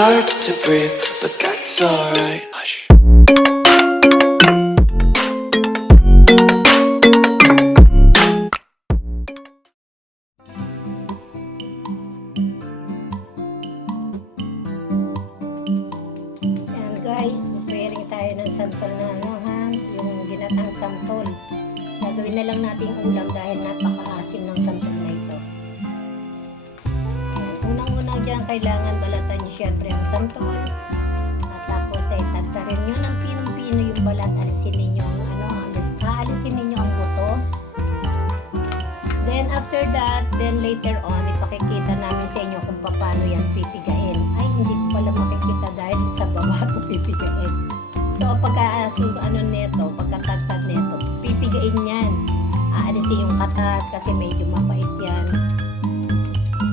hard to breathe, but that's alright. Hush. Ayan guys, preparing tayo ng santol na ano ha, yung ginatang santol. Gagawin na lang natin ulam dahil napaka-asim ng santol na ito. Ayan, unang-unang dyan kailangan balatan nyo syempre ang santol. At tapos ay tagtarin nyo ng pinong-pino yung balat, alisin ninyo ang aalisin ninyo ang buto. Then after that, then later on, ipakikita namin sa inyo kung paano yan pipigain. Ay, hindi ko pala makikita dahil sa baba ito pipigain. So, pagkatagtad neto, pipigain yan. Aalisin yung katas kasi medyo mapait yan.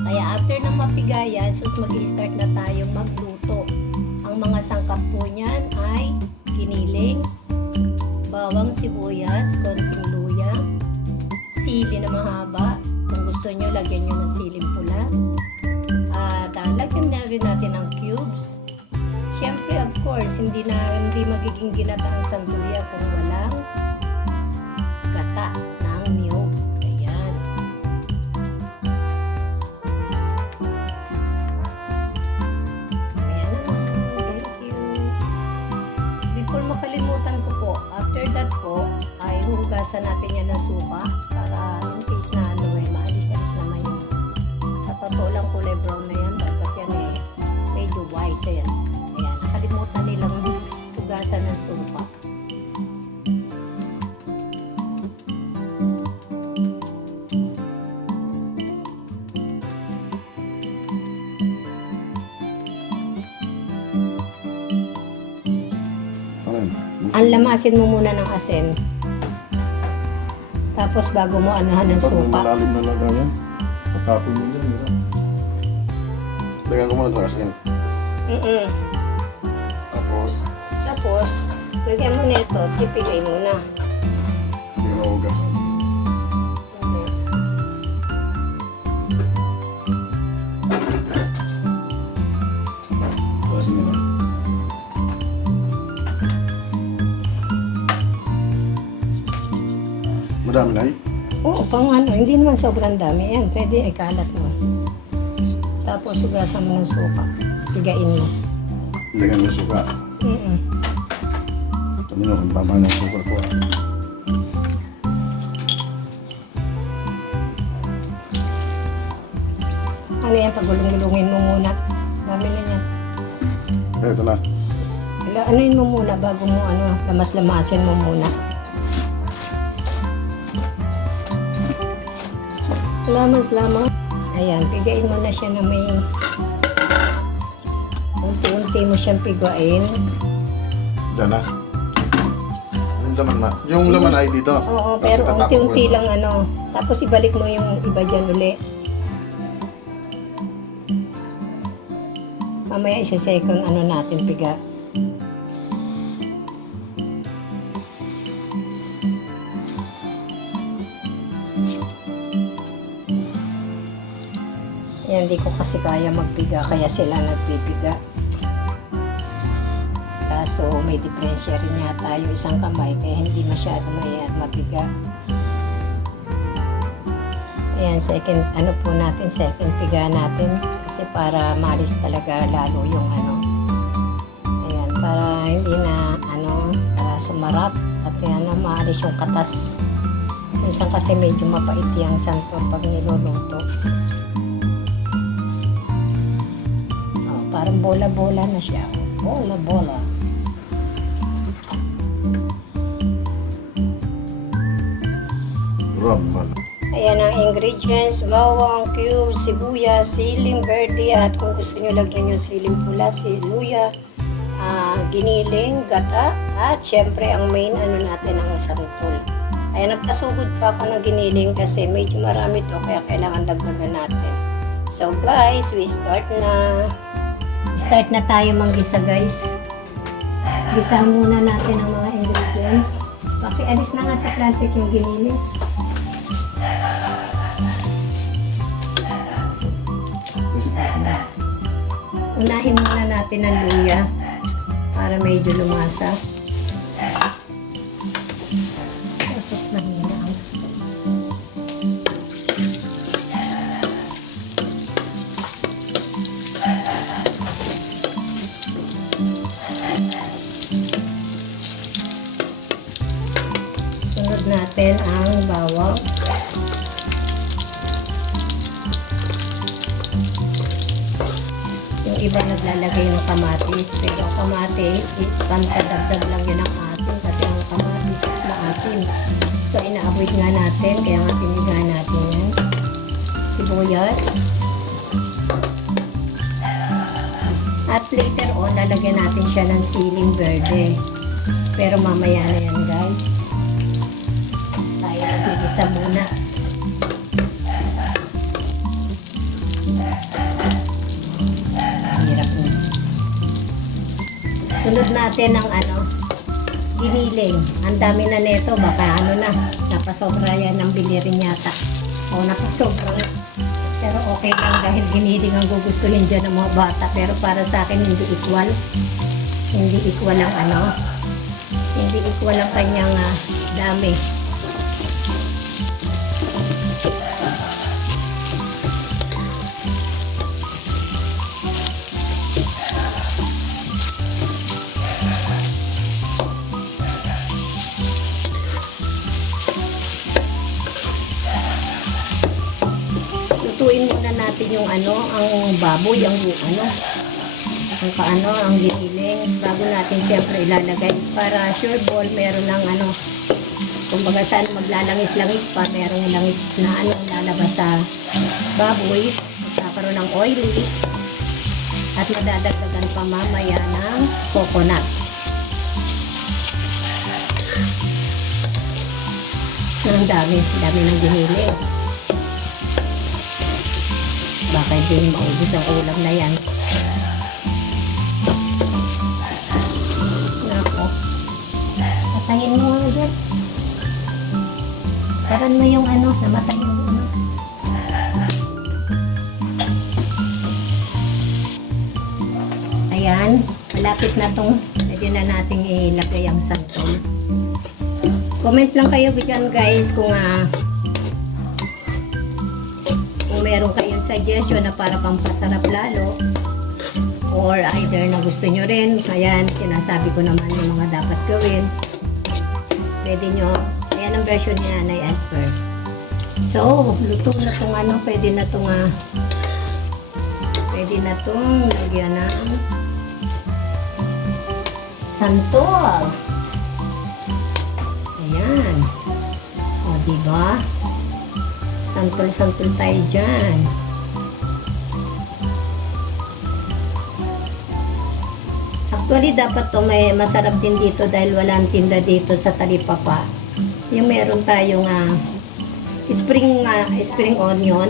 Kaya after ng mapigayan, mag-i-start na tayo magluto. Ang mga sangkap po niyan ay giniling, bawang sibuyas, konting luya, sili na mahaba. Kung gusto nyo, lagyan nyo ng siling pula. At lagyan na rin natin ng cubes. Siyempre, of course, hindi magiging ginata ang sanduya kung walang gata ng niyog. Ayan. Ayan na. Thank you. Before makalimutan ko po, after that po, ay hugasan natin yan ng suka para in case na maalis-alis naman yung sa totoo lang kulay brown na yan, dapat yan medyo white yan. Ayan, nakalimutan nilang hugasan ng suka. Ang lamasin mo muna ng asin. Tapos bago mo anuhan ng Pag suka. malalim na lagayan, patapon mo yan. Lagyan ko muna ng asin. Tapos, lagyan mo na ito, pipigay mo na. Hindi na hugasan. Asin na lang. Madami na Oo, pang ano, hindi naman sobrang dami yan. Pwede ikalat mo. Tapos hugasan mo ng suka. Pigain mo. Lagyan mo yung suka. Tumino kung tama na yung suka ko. Ano yan, pagulong-gulungin mo muna. Dami na yan. Ito na. Anuin mo muna bago mo lamas-lamasin mo muna. Lamas-lamas. Ayan, pigain mo na siya na may unti-unti mo siyang pigain. Diyan na. Yung laman ay dito. Oo, Tapos pero itatapon unti-unti ko. lang Tapos ibalik mo yung iba dyan uli. Mamaya isa-second natin piga. Yan, hindi ko kasi kaya magpiga, kaya sila nagpipiga. Kaso may diferensya rin yata yung isang kamay, kaya hindi masyado mapiga. Ayan, second piga natin. Kasi para maalis talaga lalo yung Ayan, para hindi na, para sumarap. At yan, maalis yung katas. Minsan kasi medyo mapait yung santol pag niluluto. Parang bola-bola na siya. Bola-bola. Ramal. Ayan ang ingredients. Bawang, cubes, sibuyas, siling verde. At kung gusto nyo lagyan yung siling pula, luya, giniling, gata. At syempre ang main natin ang santol. Ayan, nagkasugod pa ako ng giniling kasi medyo marami to. Kaya kailangan dagdagan natin. So guys, we start na. Start na tayo manggisa guys. Gisa muna natin ang mga ingredients. Pakialis na nga sa plastic yung giniling. Unahin muna natin ang luya para medyo lumasa. Tapos mahina. Sunod natin ang bawang. Yung iba naglalagay ng kamatis, pero ang kamatis is pantadagdag lang yun ng asin kasi ang kamatis is maasin. So ina-avoid nga natin, kaya nga piniga natin yan. Sibuyas. At later on, lalagyan natin siya ng siling verde. Pero mamaya na yan guys. Tayo nagigisa muna. Hirap na. Sunod natin ang giniling. Ang dami na nito, baka napasobra yan ng bilirin yata. O napasobra. Pero okay lang dahil giniling ang gugustuhin dyan ng mga bata. Pero para sa akin hindi equal. Hindi equal ang hindi equal ang kanyang dami. Lutuin muna natin yung ang baboy, ang giniling bago natin syempre ilalagay para sure ball meron ng kumbaga saan maglalangis-langis pa, merong langis na lalabas sa baboy, magkakaroon ng oily at madadagdagan pa mamaya ng coconut. Ang dami ng giniling. Baka hindi maubos ang ulam na yan. Nako. Patayin mo nga dyan. Saran mo yung namatay yung Ayan. Malapit na tong. Pwede na natin ilagay ang santol. Comment lang kayo dyan guys kung meron kayong suggestion na para pampasarap lalo or either na gusto nyo rin, ayan, sinasabi ko naman yung mga dapat gawin. Pwede nyo, ayan ang version ni Nanay Esper. So, luto na tong pwede na tong lagyan ng santol. Ayan. O, diba? Santol-santol tayo dyan. Actually, dapat to may masarap din dito dahil walang tinda dito sa Talipapa. Yung meron tayong spring onion.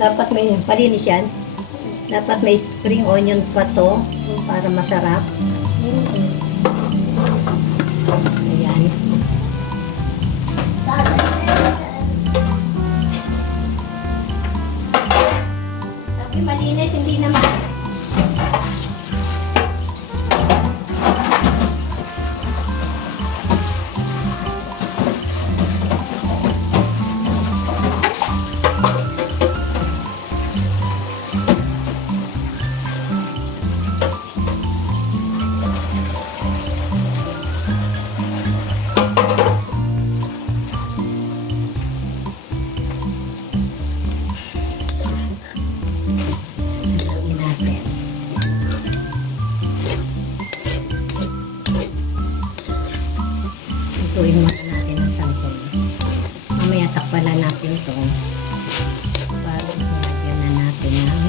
Dapat may palinis yan. Dapat may spring onion pa to para masarap. Ayan. Malinis, hindi naman. Lutuin muna natin ang sangkol. Mamaya takpalan natin ito. Para lagyan na natin ng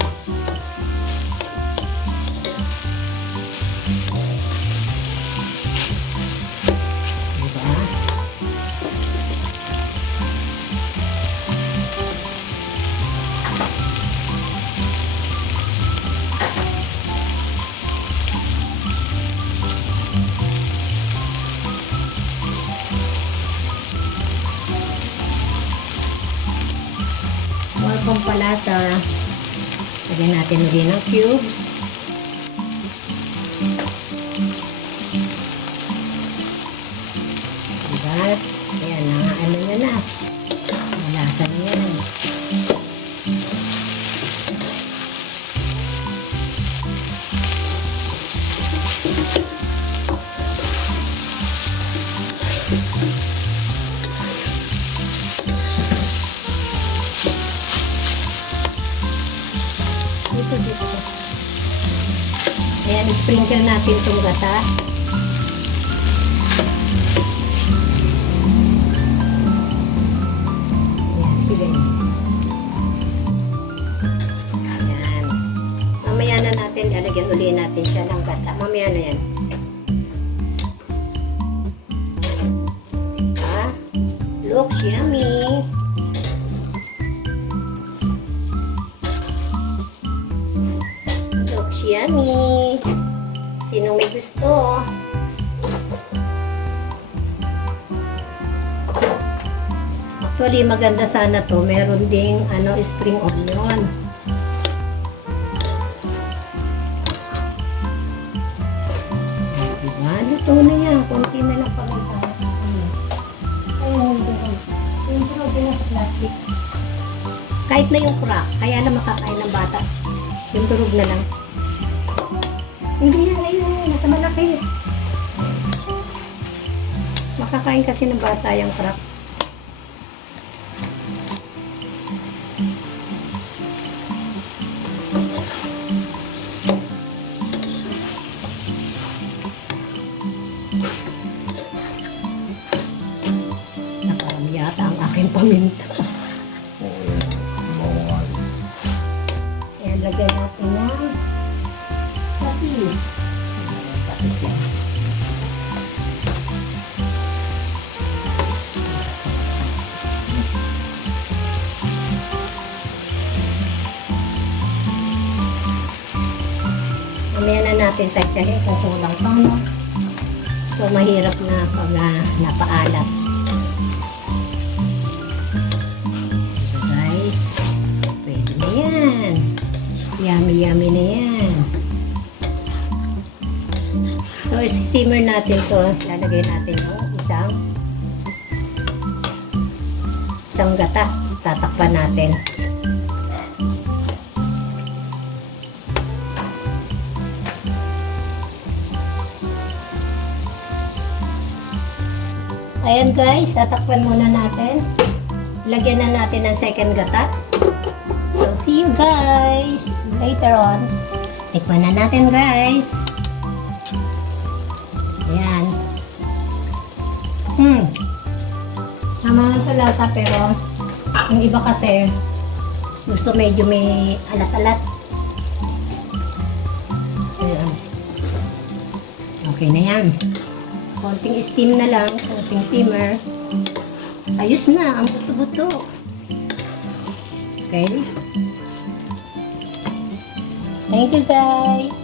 diba? Pampalasa, lagyan natin ulit ng cubes. Dito. Ayan, sprinkle natin itong gata. Ayan, bigay. Ayan. Mamaya na natin, lalagyan uli natin siya ng gata. Mamaya na yan. Diba? Looks yummy. Looks yummy. Sino may gusto? Actually, maganda sana to. Meron ding spring onion. Diba? Luto na yan. Kunti na lang pagkita. Ayun, yung turog na sa plastic. Kahit na yung crack, kaya na makakain ng bata. Yung turog na lang. Hindi yan, ayun, nasa malaki. Makakain kasi ng bata yung crack. Nakarami yata ang aking paminta. Oo, yan. Bawang. Ayan, lagyan natin ng patis. Patis yan. Mamaya na natin tansyahin kung kulang pa, no? So, mahirap na pag napaalat. So, guys, pwede na yan. Yummy na yan. So, isi-simmer natin to. Lalagay natin yung isang gata. Tatakpan natin. Ayan guys, tatakpan muna natin. Lagyan na natin ng second gata. So, see you guys later on. Tikman na natin guys. Ayan. Tama na sa lasa pero yung iba kasi gusto medyo may alat-alat. Ayan. Okay na yan. Konting steam na lang, konting simmer. Ayos na, ang buto-buto. Okay? Thank you guys!